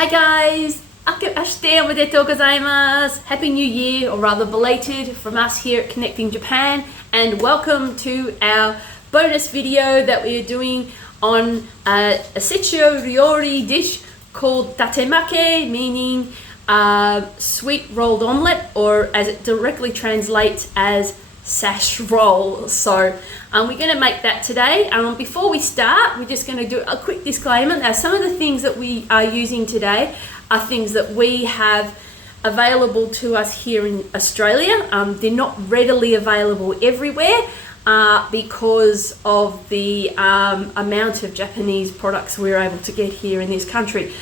Hi guys, Ashite omedetou gozaimasu. Happy New Year, or rather belated from us here at Connecting Japan, and welcome to our bonus video that we are doing on a sechio ryori dish called Datemaki, meaning sweet rolled omelette, or as it directly translates as sash roll. So we're going to make that today. Before we start, we're just going to do a quick disclaimer. Now, some of the things that we are using today are things that we have available to us here in Australia. They're not readily available everywhere because of the amount of Japanese products we're able to get here in this country.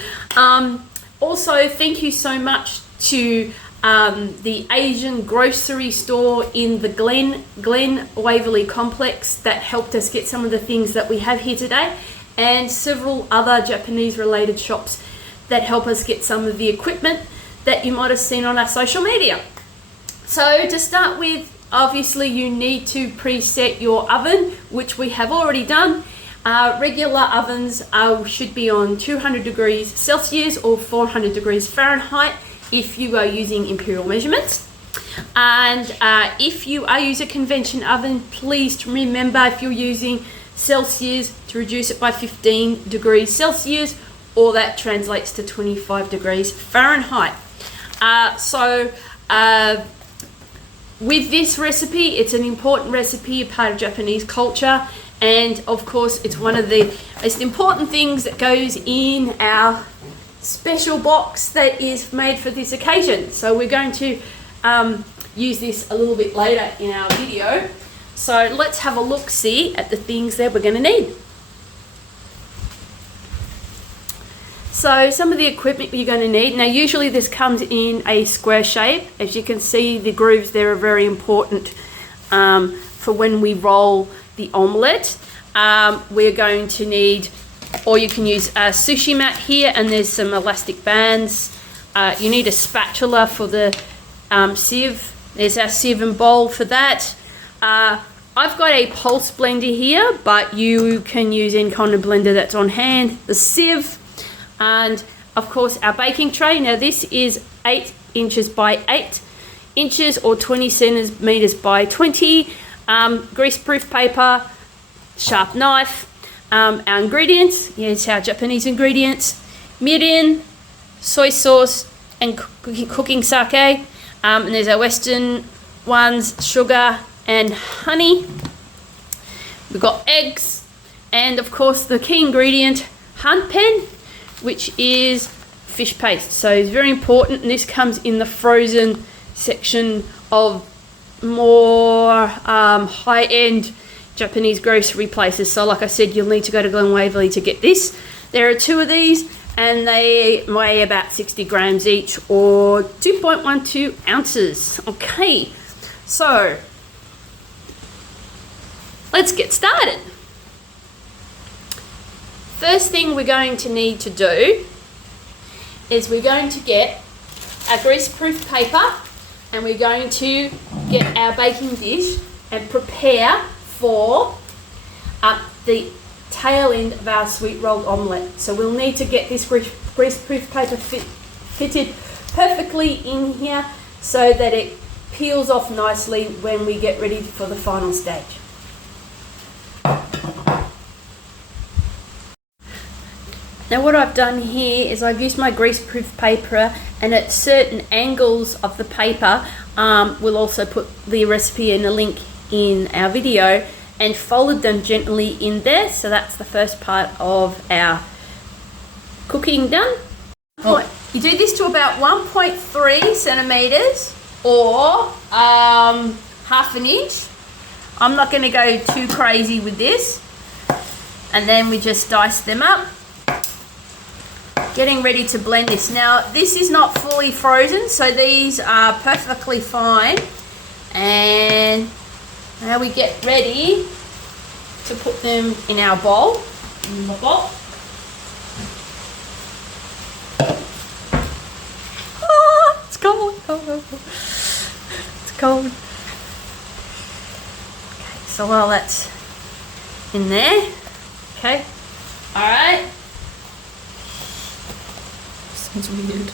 Also, thank you so much to the Asian grocery store in the Glen Waverley complex that helped us get some of the things that we have here today, and several other Japanese related shops that help us get some of the equipment that you might have seen on our social media. So to start with, obviously you need to preset your oven, which we have already done. Regular ovens should be on 200 degrees Celsius or 400 degrees Fahrenheit if you are using imperial measurements. And if you are using a convention oven, please remember, if you're using Celsius, to reduce it by 15 degrees Celsius, or that translates to 25 degrees Fahrenheit. With this recipe, it's an important recipe, a part of Japanese culture, and of course it's one of the most important things that goes in our special box that is made for this occasion. So we're going to use this a little bit later in our video. So let's have a look-see at the things that we're going to need. So some of the equipment you're going to need. Now usually this comes in a square shape. As you can see, the grooves there are very important for when we roll the omelette. We're going to need, or you can use a sushi mat here, and there's some elastic bands. You need a spatula for the sieve. There's our sieve and bowl for that. I've got a pulse blender here, but you can use any kind of blender that's on hand. The sieve, and of course our baking tray. Now this is 8 inches by 8 inches or 20 centimeters by 20. Greaseproof paper, sharp knife. Our ingredients, here's our Japanese ingredients: mirin, soy sauce, and cooking sake. And there's our Western ones, sugar and honey. We've got eggs, and of course the key ingredient, hanpen, which is fish paste. So it's very important, and this comes in the frozen section of more high-end Japanese grocery places. So like I said, you'll need to go to Glen Waverley to get this. There are 2 of these, and they weigh about 60 grams each, or 2.12 ounces. Okay, so let's get started. First thing we're going to need to do is we're going to get our greaseproof paper, and we're going to get our baking dish and prepare for the tail end of our sweet rolled omelette. So we'll need to get this greaseproof paper fitted perfectly in here so that it peels off nicely when we get ready for the final stage. Now what I've done here is I've used my greaseproof paper, and at certain angles of the paper, we'll also put the recipe in a link in our video, and folded them gently in there. So that's the first part of our cooking done. You do this to about 1.3 centimeters or half an inch. I'm not going to go too crazy with this. And then we just dice them up. Getting ready to blend this. Now this is not fully frozen, so these are perfectly fine. And now we get ready to put them in our bowl. Ah, it's cold. It's cold. Okay, so while that's in there, okay, all right. Sounds weird.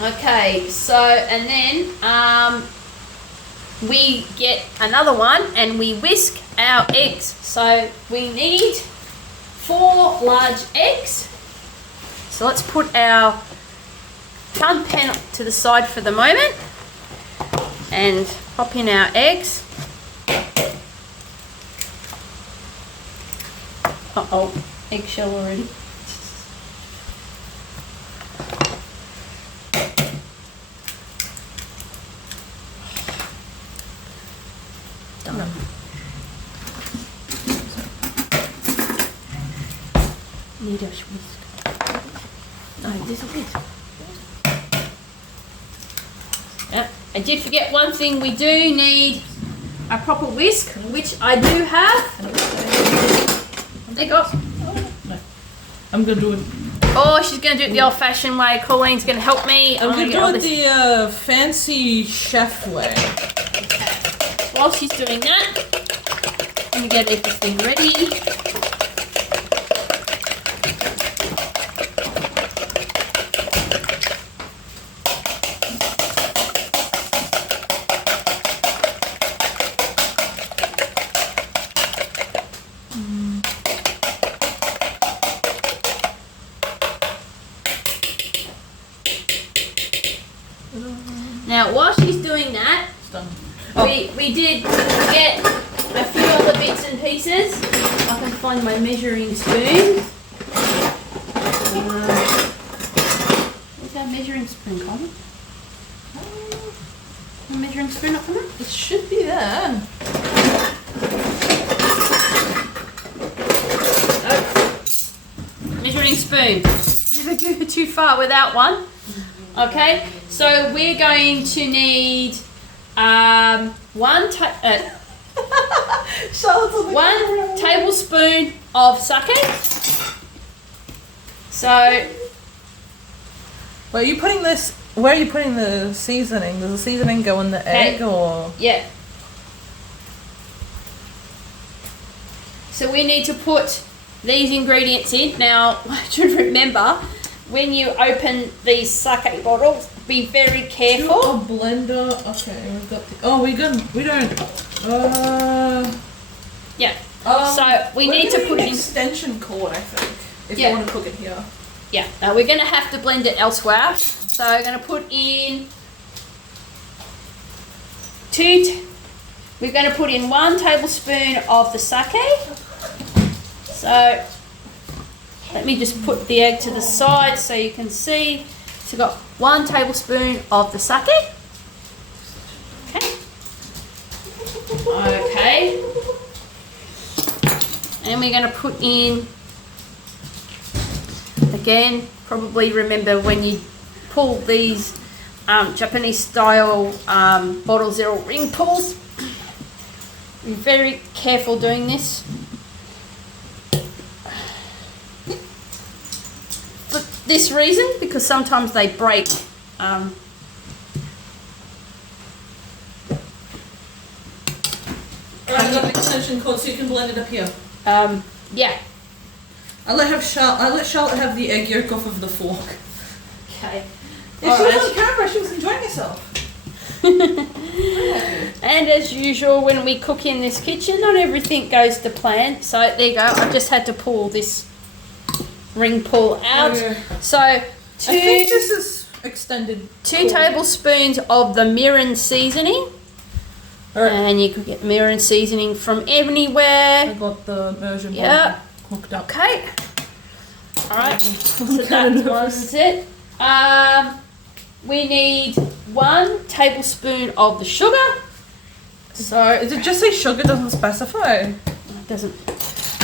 Okay, so and then we get another one and we whisk our eggs. So we need 4 large eggs. So let's put our fun pan to the side for the moment and pop in our eggs. Uh-oh, eggshell already. Done. Need a whisk. No, there's a whisk. Yeah, I did forget one thing. We do need a proper whisk, which I do have. There you go. No. I'm gonna do it. Oh, she's gonna do it the old-fashioned way. Colleen's gonna help me. I'm gonna do it the fancy chef way. Okay. While she's doing that, let me get everything ready. Now, while she's doing that, we did get a few other bits and pieces. I can find my measuring spoon. Where's our measuring spoon, Colin? The measuring spoon not coming? It should be there. Oh. Measuring spoon. Never go too far without one. Okay, so we're going to need one tablespoon of sake. So, Where are you putting this? Where are you putting the seasoning? Does the seasoning go in the egg or? Yeah. So we need to put these ingredients in. Now, I should remember, when you open these sake bottles, be very careful. A blender. Okay, we've got. We don't. Yeah. So we need to put an in extension cord, I think, if Yeah. you want to cook it here. Yeah. Now we're going to have to blend it elsewhere. So we're going to put in we're going to put in 1 tablespoon of the sake. So let me just put the egg to the side so you can see. So we've got 1 tablespoon of the sake. Okay. Okay. And we're going to put in, again, probably remember when you pull these Japanese style bottles, they're all ring pulls. Be very careful doing this. For this reason, because sometimes they break. I've got an extension cord so you can blend it up here. Yeah. I'll let Charlotte have the egg yolk off of the fork. Okay. If she was on camera, she was enjoying herself. And as usual, when we cook in this kitchen, not everything goes to plan. So there you go. I just had to pull this ring pull out. Okay. So I think this is extended. 2 tablespoons of the mirin seasoning. Alright. And you could get mirin seasoning from anywhere. I got the version Yeah. cooked up. Okay. Alright. So that was it. We need 1 tablespoon of the sugar. So Is it just say sugar? Doesn't specify. it doesn't.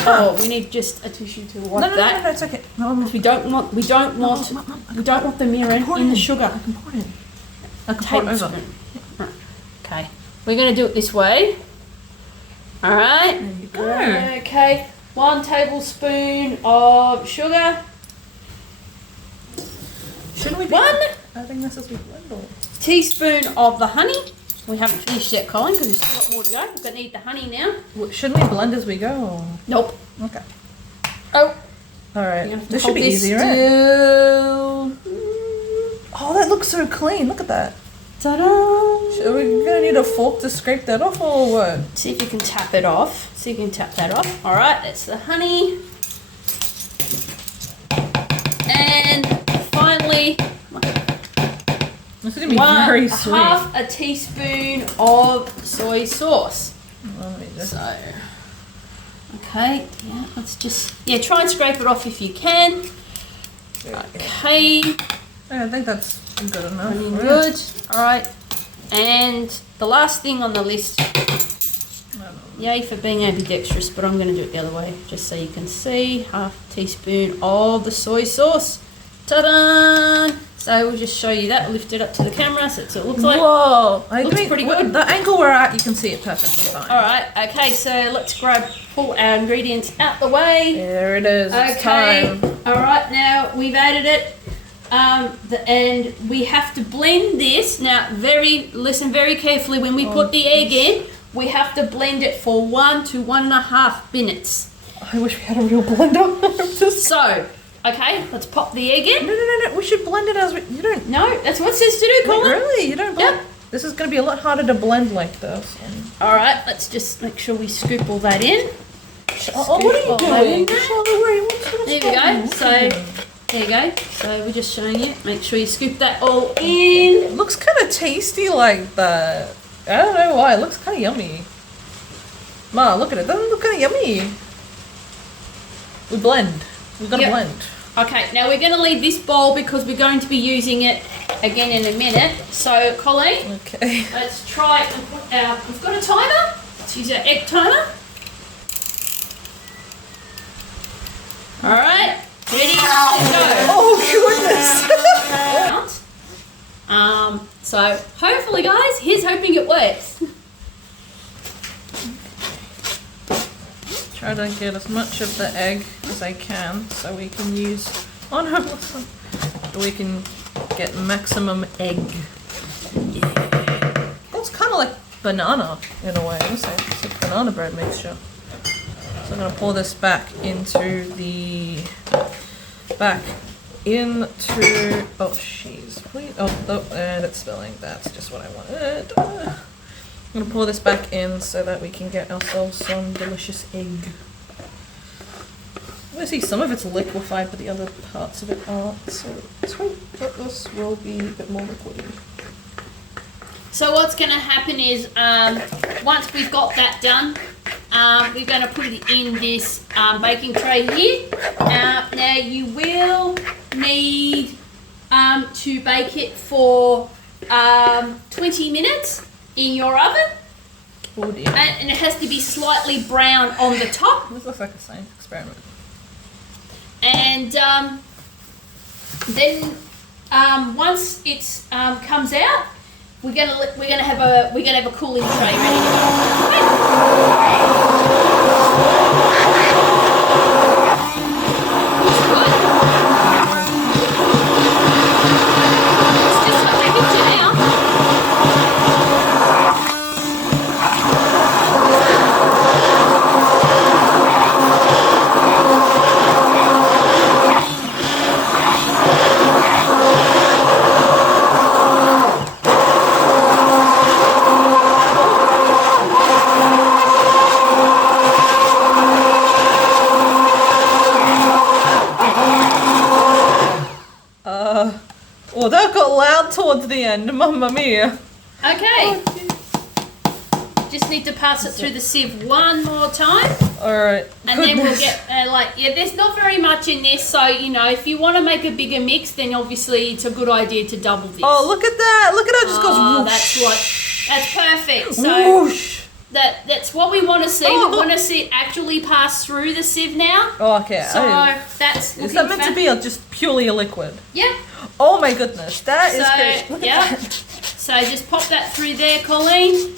Oh, we need just a tissue to wipe that. No, it's okay. No, We don't want the mirin in the sugar. I can pour it in. I can pour it over. Tablespoon. Okay. We're going to do it this way. All right. There you go. Okay. 1 tablespoon of sugar. Shouldn't we be adding this as we blend or? Teaspoon of the honey. We haven't finished yet, Colin, because we've still got more to go. We're going to need the honey now. Shouldn't we blend as we go? Or? Nope. Okay. Oh. All right. You have to This should hold be this easy, right? still. looks so clean. Look at that. Ta-da! Are we gonna need a fork to scrape that off or what? See if you can tap it off. See if you can tap that off. All right, that's the honey. And finally, This is gonna be very sweet. half a teaspoon of soy sauce. So, okay, yeah, let's just, try and scrape it off if you can. Okay. I think that's good enough. Running good. All right. And the last thing on the list, yay for being ambidextrous, but I'm going to do it the other way just so you can see. Half a teaspoon of the soy sauce. Ta-da! So we'll just show you that. Lift it up to the camera so that's what it looks like. Whoa! Looks pretty good. The angle we're at, you can see it perfectly fine. All right. Okay. So let's pull our ingredients out the way. There it is. It's Okay. time. All right. Now we've added it. And we have to blend this. Now, listen very carefully. When we put the egg in, we have to blend it for 1 to 1.5 minutes. I wish we had a real blender. So, okay, let's pop the egg in. No. We should blend it as you don't. No, that's what it says to do, Colin. Wait, really? You don't blend? Yep. This is going to be a lot harder to blend like this. All right, let's just make sure we scoop all that in. What are you doing? There we go. So, there you go. So we're just showing you. Make sure you scoop that all in. It looks kind of tasty like that. I don't know why. It looks kind of yummy. Ma, look at it. Doesn't it look kind of yummy? We blend. We've got to blend. Okay, now we're going to leave this bowl because we're going to be using it again in a minute. So, Colleen, okay. Let's try and put we've got a timer. Let's use our egg timer. All right, ready to go. Oh, goodness. So hopefully, guys, here's hoping it works. Try to get as much of the egg as I can so we can use. Oh no, listen. We can get maximum egg. Yeah. It's kind of like banana in a way. It's a banana bread mixture. So I'm gonna pour this back into the oh jeez, please. Oh, and it's spilling. That's just what I wanted. I'm gonna pour this back in so that we can get ourselves some delicious egg. I see some of it's liquefied, but the other parts of it aren't. So let's hope that this will be a bit more liquidy. So what's going to happen is once we've got that done, we're going to put it in this baking tray here. Now you will need to bake it for 20 minutes in your oven. Oh dear. And it has to be slightly brown on the top. This looks like a science experiment. And then once it's comes out, we're gonna have a cooling tray ready to go. Oh, that got loud towards the end. Mamma mia. Okay. Just need to pass it through the sieve one more time. Alright. And then we'll get, there's not very much in this, so, if you want to make a bigger mix, then obviously it's a good idea to double this. Oh, look at that. Look at how it just goes whoosh. That's perfect. So whoosh. That's what we want to see. We want to see it actually pass through the sieve now. Oh, okay. So that's is that meant to be just purely a liquid? Yeah. Oh my goodness, that is great. Look at that. So just pop that through there, Colleen.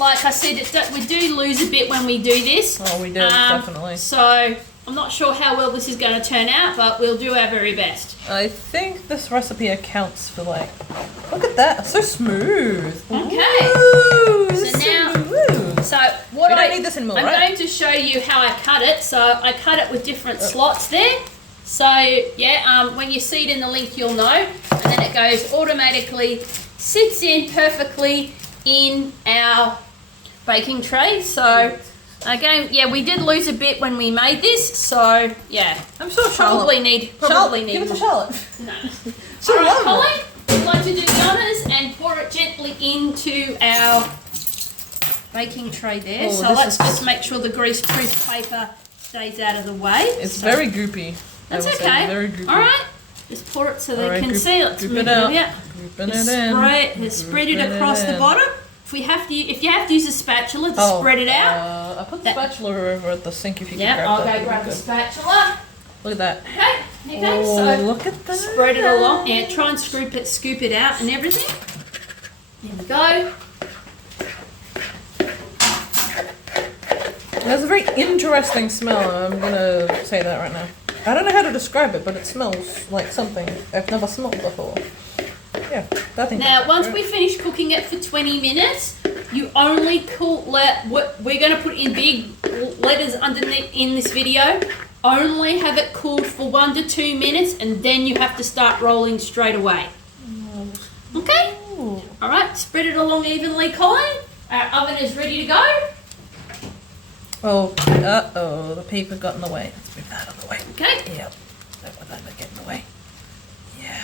Like I said, we do lose a bit when we do this. Oh, we do, definitely. So I'm not sure how well this is going to turn out, but we'll do our very best. I think this recipe accounts for look at that, it's so smooth. Okay. Ooh, So now, smooth. so what We don't need this anymore, I'm right? going to show you how I cut it. So I cut it with different slots there. So yeah, when you see it in the link, you'll know. And and then it goes automatically, sits in perfectly in our baking tray. So again, yeah, we did lose a bit when we made this, so yeah. I'm sure Charlotte. Probably need Give it to Charlotte. No. She'll Alright, love Colin, would you like to do the honours and pour it gently into our baking tray there. Oh, so let's just make sure the greaseproof paper stays out of the way. It's very goopy. That's I would say, okay. Very goopy. Alright, just pour it so they Alright, can see. Let's goop move it it out. out. Grouping Just it in. spread it across the in. bottom. If you have to use a spatula to spread it out. I put the spatula over at the sink if you can Yeah, grab I'll that. go grab the spatula. Look at that. Okay, Oh, so look at that. spread it along. Yeah, try and scoop it out and everything. There we go. It has a very interesting smell. I'm gonna say that right now. I don't know how to describe it, but it smells like something I've never smelled before. Yeah, that thing. Now, once we finish cooking it for 20 minutes, you only we're going to put in big letters underneath in this video. Only have it cooled for 1 to 2 minutes, and then you have to start rolling straight away. Okay? Ooh. All right, spread it along evenly, Colin. Our oven is ready to go. Oh, the paper got in the way. Let's move that out of the way. Okay. Yep. Don't want that to get in the way. Yeah.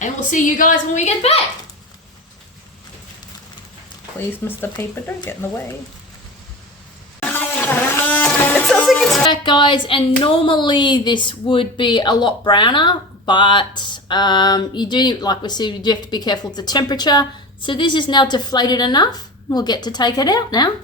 And we'll see you guys when we get back. Please, Mr. Paper, don't get in the way. It sounds like it's Back, guys, and normally this would be a lot browner, but you do, like we said, you do have to be careful of the temperature. So this is now deflated enough. We'll get to take it out now.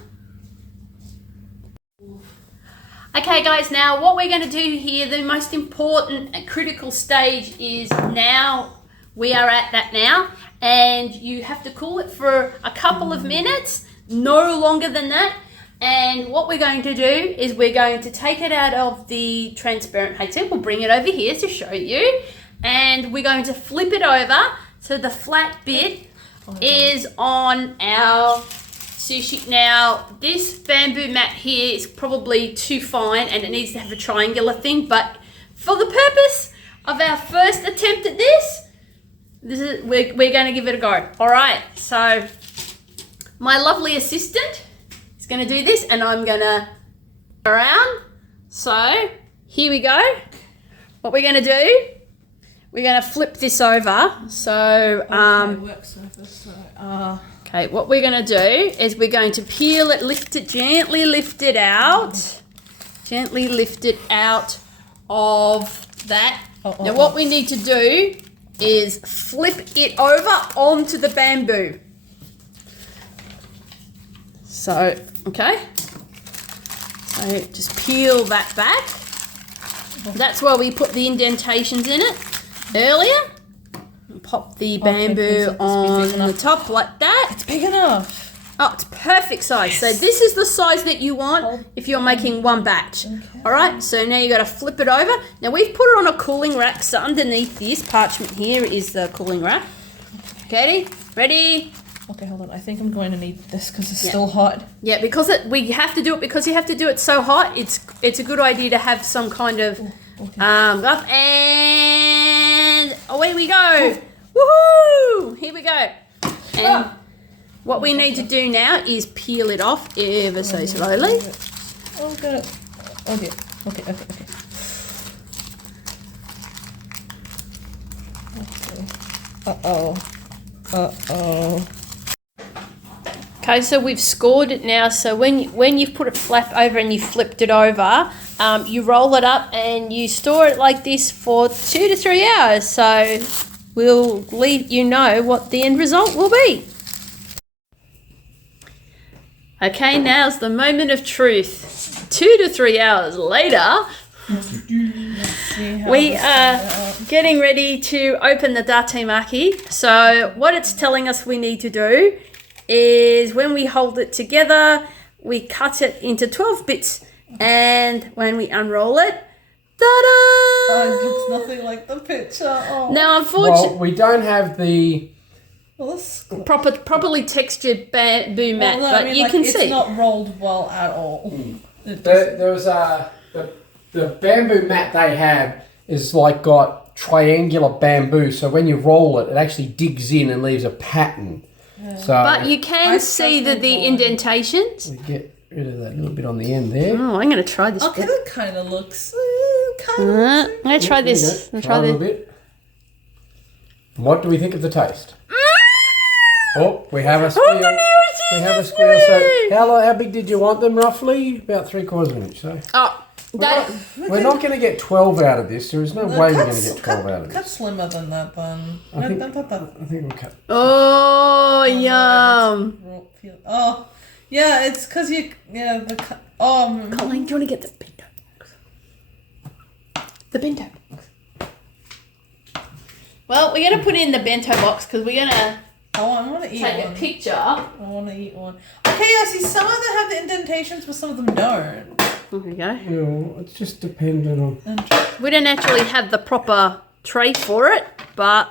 Okay guys, now what we're going to do here, the most important and critical stage is now, we are at that now, and you have to cool it for a couple of minutes, no longer than that. And what we're going to do is we're going to take it out of the transparent heatsink. We'll bring it over here to show you, and we're going to flip it over so the flat bit is on our sushi. Now, this bamboo mat here is probably too fine and it needs to have a triangular thing, but for the purpose of our first attempt at this is we're going to give it a go. All right, so my lovely assistant is going to do this, and I'm going to around. So here we go. What we're going to do, we're going to flip this over. So work surface. So, okay, what we're going to do is we're going to peel it, gently lift it out. Gently lift it out of that. Now what we need to do is flip it over onto the bamboo. So, okay. So just peel that back. That's why we put the indentations in it earlier. Pop the bamboo on the top like that. it's big enough. Oh, it's perfect size. So this is the size that you want if you're making one batch. Okay. All right, so now you got to flip it over. Now we've put it on a cooling rack, so underneath this parchment here is the cooling rack. Okay, ready? Okay, hold on. I think I'm going to need this because it's still hot. Yeah, because we have to do it because you have to do it so hot. It's a good idea to have some kind of glove. And away we go. Woohoo! Here we go. And what we need to do now is peel it off ever so slowly. Oh, good. Okay. Uh-oh. Okay, so we've scored it now. So when you've put it flat over and you flipped it over, you roll it up and you store it like this for 2 to 3 hours. So we'll leave you know what the end result will be. Okay, now's the moment of truth. 2 to 3 hours later, we are getting ready to open the Datemaki. So what it's telling us we need to do is when we hold it together, we cut it into 12 bits, and when we unroll it, ta-da! It looks nothing like the picture. Oh. Now, unfortunately, Well, we don't have the properly textured bamboo mat, but you can see. It's not rolled well at all. there was the bamboo mat they have is like got triangular bamboo, so when you roll it, it actually digs in and leaves a pattern. Yeah. So but you can see the indentations. We get rid of that little bit on the end there. Oh, I'm going to try this. Okay, that kind of looks. I'm going to try this. Try a little bit. What do we think of the taste? Oh, we have a squeal. We have a squeal. So, how big did you want them roughly? About 3/4 of an inch. So. Oh, we're not going to get 12 out of this. There is no way we're going to get 12 out of this. Cut slimmer than that, then. I think we'll cut. Oh, yum. Oh, yeah, it's because you. Yeah, the. Oh, Colleen, do you want to get the bento box? The bento box. Well, we're going to put it in the bento box because we're going to I want to eat take one. a picture. I want to eat one. Okay, I see some of them have the indentations, but some of them don't. There we go. Well, it's just dependent on... We don't actually have the proper tray for it, but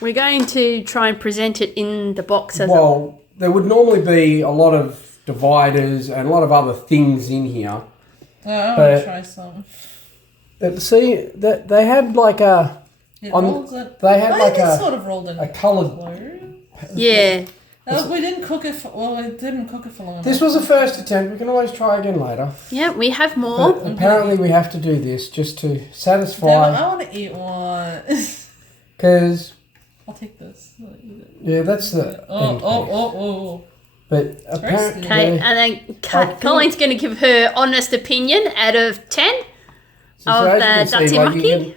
we're going to try and present it in the box as Well, there would normally be a lot of dividers and a lot of other things in here. Oh, I want to try some. But see, that they had like a... It rolls it. They had like a sort of rolled in a coloured... Yeah. We didn't cook it for... Well, we didn't cook it for long enough. This was a first attempt. We can always try again later. Yeah, we have more. But apparently we have to do this just to satisfy... I want to eat one. Because... I'll take this. I'll eat it. Yeah, that's the... Oh. But apparently... Okay, and then Colleen's going to give her honest opinion out of 10 of the Datemaki.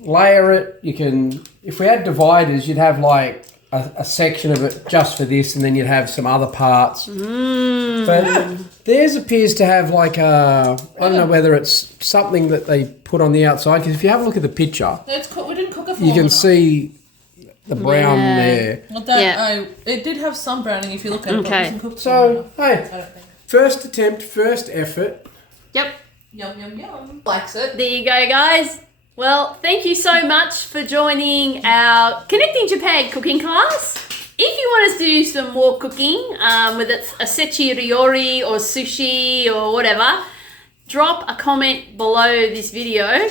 Layer it. You can... If we had dividers, you'd have like a section of it just for this, and then you'd have some other parts. But theirs appears to have like a... I don't know whether it's something that they put on the outside, because if you have a look at the picture... We didn't cook it for you can see the brown there. Well, it did have some browning if you look at it. Okay. So, hey, first attempt, first effort. Yep. Yum. Likes it. There you go, guys. Well, thank you so much for joining our Connecting Japan cooking class. If you want us to do some more cooking, whether it's a sechi ryori or sushi or whatever, drop a comment below this video.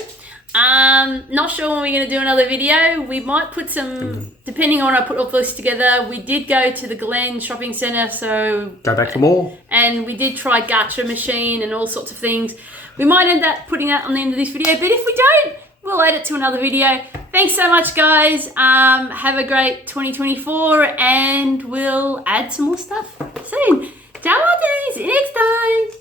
Not sure when we're going to do another video. We might put some, depending on when I put all this together. We did go to the Glen shopping centre, so... Go back for more. And we did try gacha machine and all sorts of things. We might end up putting that on the end of this video, but if we don't, we'll add it to another video. Thanks so much, guys. Have a great 2024, and we'll add some more stuff soon. Ciao, see you next time.